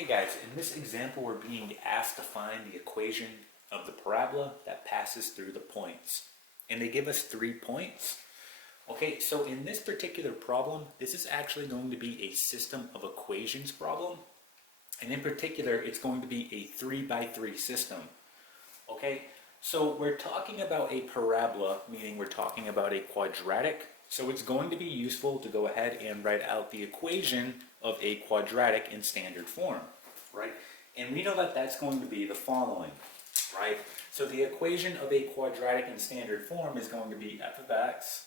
Okay guys, in this example we're being asked to find the equation of the parabola that passes through the points. And they give us 3 points. Okay, so in this particular problem, this is actually going to be a system of equations problem. And in particular, it's going to be a 3 by 3 system. Okay, so we're talking about a parabola, meaning we're talking about a quadratic. So it's going to be useful to go ahead and write out the equation of a quadratic in standard form, right? And we know that that's going to be the following, right? So the equation of a quadratic in standard form is going to be f of x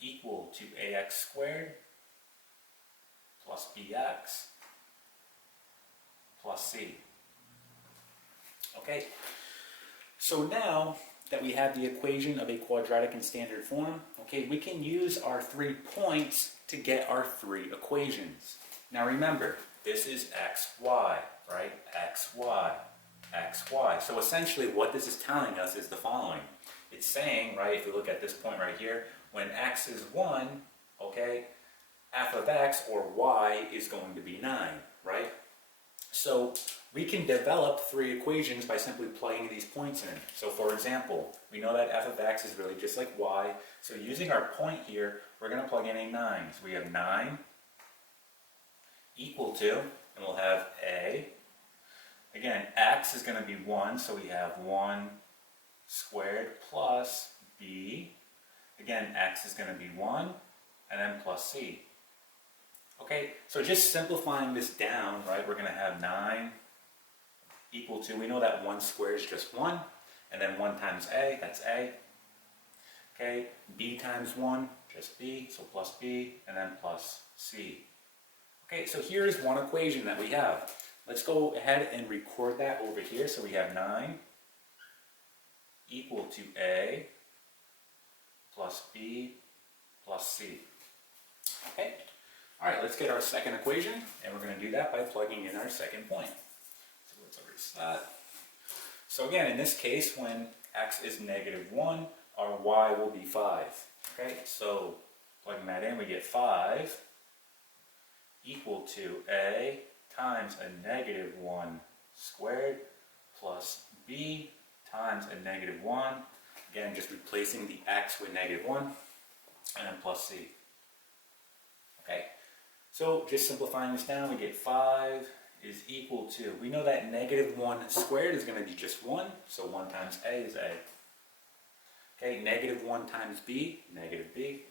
equal to ax squared plus bx plus c. Okay, so now that we have the equation of a quadratic in standard form, okay, we can use our 3 points to get our 3 equations. Now remember, this is xy, right? xy, xy. So essentially what this is telling us is the following. It's saying, right, if you look at this point right here, when x is 1, okay, f of x, or y, is going to be 9, right? So we can develop 3 equations by simply plugging these points in. So for example, we know that f of x is really just like y. So using our point here, we're going to plug in a 9. So we have 9 equal to, and we'll have a. Again, x is going to be 1, so we have 1 squared plus b. Again, x is going to be 1, and then plus c. Okay, so just simplifying this down, right, we're going to have 9 equal to, we know that 1 squared is just 1, and then 1 times a, that's a. Okay, b times 1, just b, so plus b, and then plus c. Okay, so here's one equation that we have. Let's go ahead and record that over here. So we have 9 equal to a plus b plus c. Okay. All right, let's get our second equation, and we're going to do that by plugging in our second point. So let's erase that. So again, in this case, when x is -1, our y will be 5. Okay, so plugging that in, we get 5 equal to a times a -1 squared plus b times a -1. Again, just replacing the x with -1, and then plus c. Okay. So just simplifying this down, we get 5 is equal to, we know that -1 squared is going to be just 1, so 1 times a is a. Okay, -1 times b, -b,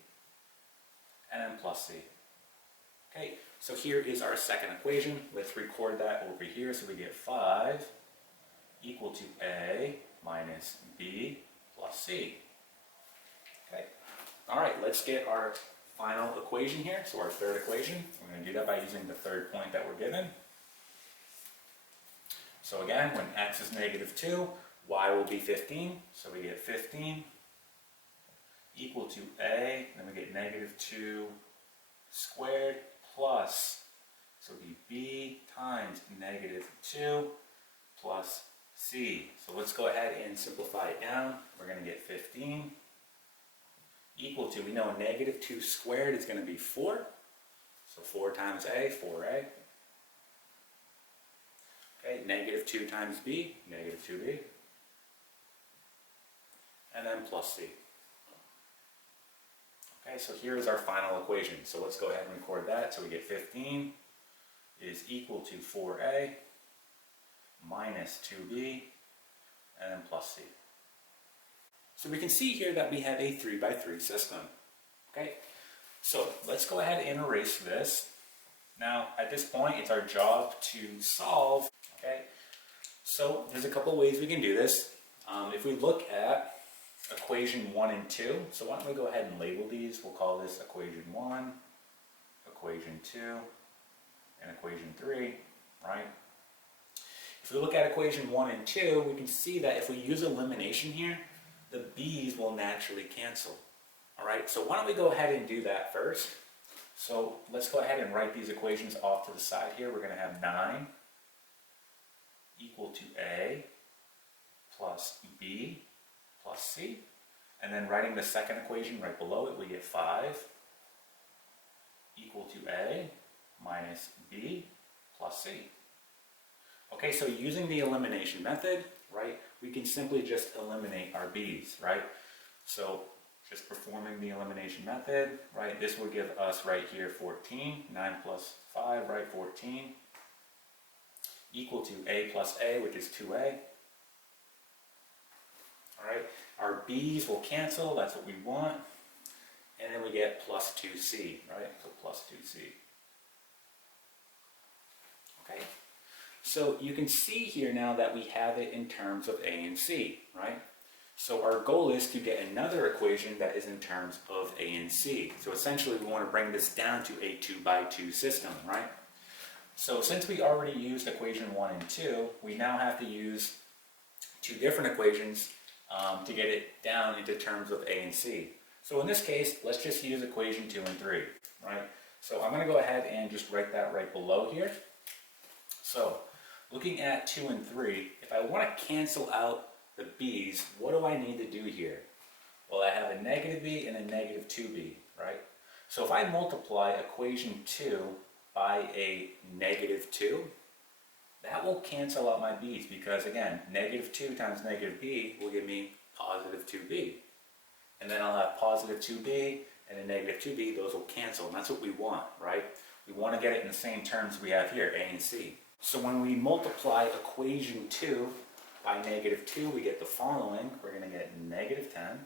and then plus c. Okay, so here is our second equation. Let's record that over here. So we get 5 equal to a minus b plus c. Okay, all right, let's get our final equation here, so our third equation. We're going to do that by using the third point that we're given. So again, when x is -2, y will be 15. So we get 15 equal to a, then we get -2 squared plus, so it'll be b times -2 plus c. So let's go ahead and simplify it down. We're going to get 15 equal to, we know -2 squared is going to be 4. So 4 times a, 4a. Okay, -2 times b, -2b. And then plus c. Okay, so here is our final equation. So let's go ahead and record that. So we get 15 is equal to 4a minus 2b, and then plus c. So we can see here that we have a 3 by 3 system. Okay, so let's go ahead and erase this. Now, at this point, it's our job to solve. Okay, so there's a couple ways we can do this. If we look at equation 1 and 2, so why don't we go ahead and label these? We'll call this equation 1, equation 2, and equation 3, right? If we look at equation 1 and 2, we can see that if we use elimination here, the b's will naturally cancel. All right, so why don't we go ahead and do that first? So let's go ahead and write these equations off to the side here. We're going to have 9 equal to a plus b plus c. And then writing the second equation right below it, we get 5 equal to a minus b plus c. Okay, so using the elimination method, right, we can simply just eliminate our b's, right? So just performing the elimination method, right, this will give us right here 14, 9 plus 5, right, 14, equal to a plus a, which is 2a. All right, our b's will cancel, that's what we want, and then we get plus 2c, right, so plus 2c. Okay, so you can see here now that we have it in terms of a and c, right? So our goal is to get another equation that is in terms of a and c. So essentially we want to bring this down to a 2 by 2 system, right? So since we already used equation 1 and 2, we now have to use two different equations to get it down into terms of a and c. So in this case, let's just use equation 2 and 3, right? So I'm going to go ahead and just write that right below here. So looking at 2 and 3, if I want to cancel out the b's, what do I need to do here? Well, I have a negative b and a negative 2b, right? So if I multiply equation 2 by a negative 2, that will cancel out my b's because, again, negative 2 times negative b will give me positive 2b. And then I'll have positive 2b and a negative 2b, those will cancel, and that's what we want, right? We want to get it in the same terms we have here, a and c. So when we multiply equation 2 by negative 2, we get the following. We're going to get negative 10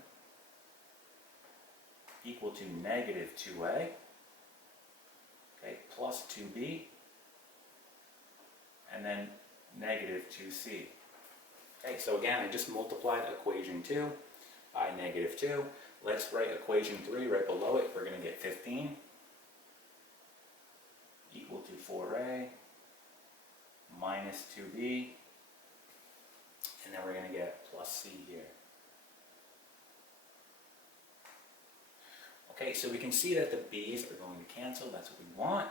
equal to negative 2a, okay, plus 2b, and then negative 2c. Okay, so again, I just multiplied equation 2 by negative 2. Let's write equation 3 right below it. We're going to get 15 equal to 4a minus 2b, and then we're going to get plus c here. Okay, so we can see that the b's are going to cancel. That's what we want.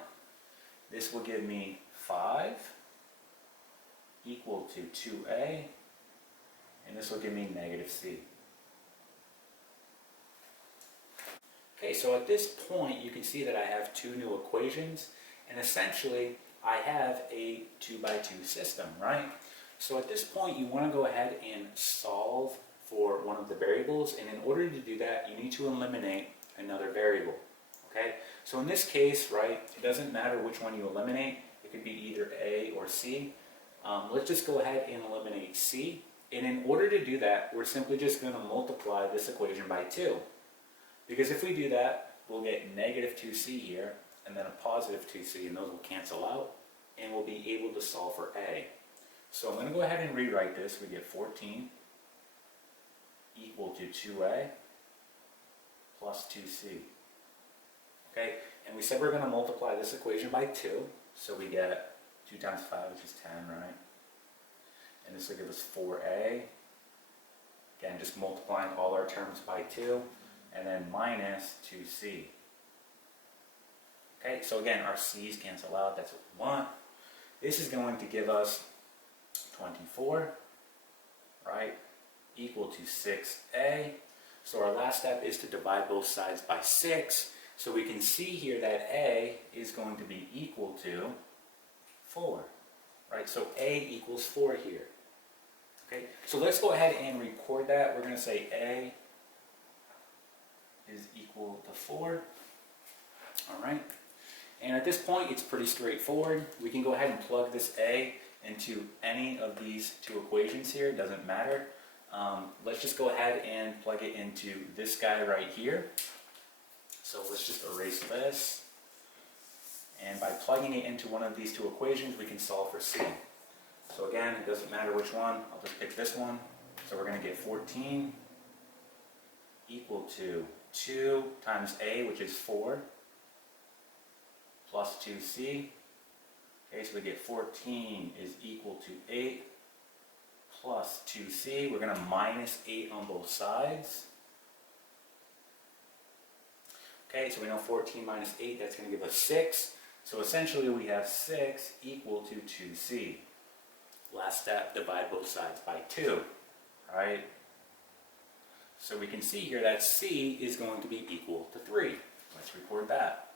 This will give me 5 equal to 2a, and this will give me negative c. Okay, so at this point you can see that I have two new equations, and essentially I have a 2 by 2 system, right? So at this point you want to go ahead and solve for one of the variables, and in order to do that you need to eliminate another variable. Okay, so in this case, right, it doesn't matter which one you eliminate. It could be either a or c. Let's just go ahead and eliminate c, and in order to do that we're simply just going to multiply this equation by 2, because if we do that we'll get negative 2c here and then a positive 2c, and those will cancel out, and we'll be able to solve for a. So I'm going to go ahead and rewrite this. We get 14 equal to 2a plus 2c. Okay, and we said we're going to multiply this equation by 2, so we get 2 times 5, which is 10, right? And this will give us 4a. Again, just multiplying all our terms by 2, and then minus 2c. Okay, so again, our c's cancel out, that's what we want. This is going to give us 24, right, equal to 6a. So our last step is to divide both sides by 6. So we can see here that a is going to be equal to 4, right? So a equals 4 here. Okay, so let's go ahead and record that. We're going to say a is equal to 4. All right. And at this point, it's pretty straightforward. We can go ahead and plug this a into any of these two equations here. It doesn't matter. Let's just go ahead and plug it into this guy right here. So let's just erase this. And by plugging it into one of these two equations, we can solve for c. So again, it doesn't matter which one. I'll just pick this one. So we're going to get 14 equal to 2 times a, which is 4, plus 2c. Okay, so we get 14 is equal to 8 plus 2c. We're going to minus 8 on both sides. Okay, so we know 14 minus 8, that's going to give us 6. So essentially we have 6 equal to 2c. Last step, divide both sides by 2, right? So we can see here that c is going to be equal to 3. Let's record that.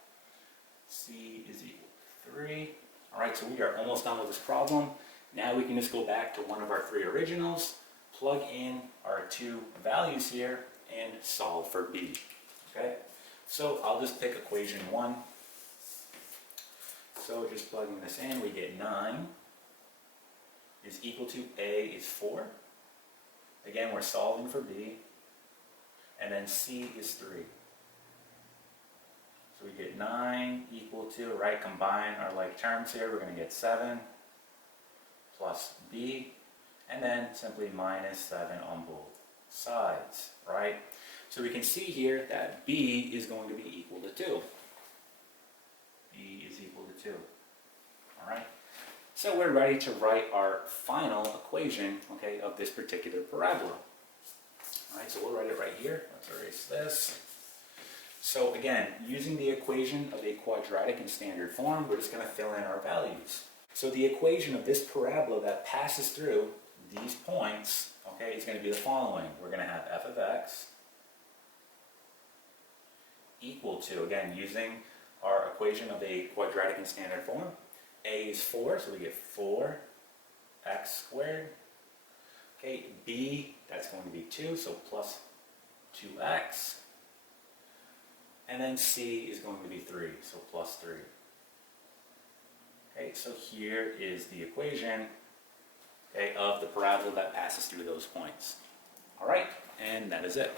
C is equal 3. All right, so we are almost done with this problem. Now we can just go back to one of our 3 originals, plug in our 2 values here, and solve for b. Okay, so I'll just pick equation 1. So just plugging this in, we get 9 is equal to a is 4. Again, we're solving for b. And then c is 3. So we get 9 equal to, right, combine our like terms here, we're going to get 7 plus b, and then simply minus 7 on both sides, right? So we can see here that b is going to be equal to 2. b is equal to 2. All right? So we're ready to write our final equation, okay, of this particular parabola. All right, so we'll write it right here. Let's erase this. So again, using the equation of a quadratic in standard form, we're just going to fill in our values. So the equation of this parabola that passes through these points, okay, is going to be the following. We're going to have f of x equal to, again, using our equation of a quadratic in standard form, a is 4, so we get 4x squared. Okay, b, that's going to be 2, so plus 2x. And then c is going to be 3, so plus 3. Okay, so here is the equation, okay, of the parabola that passes through those points. All right, and that is it.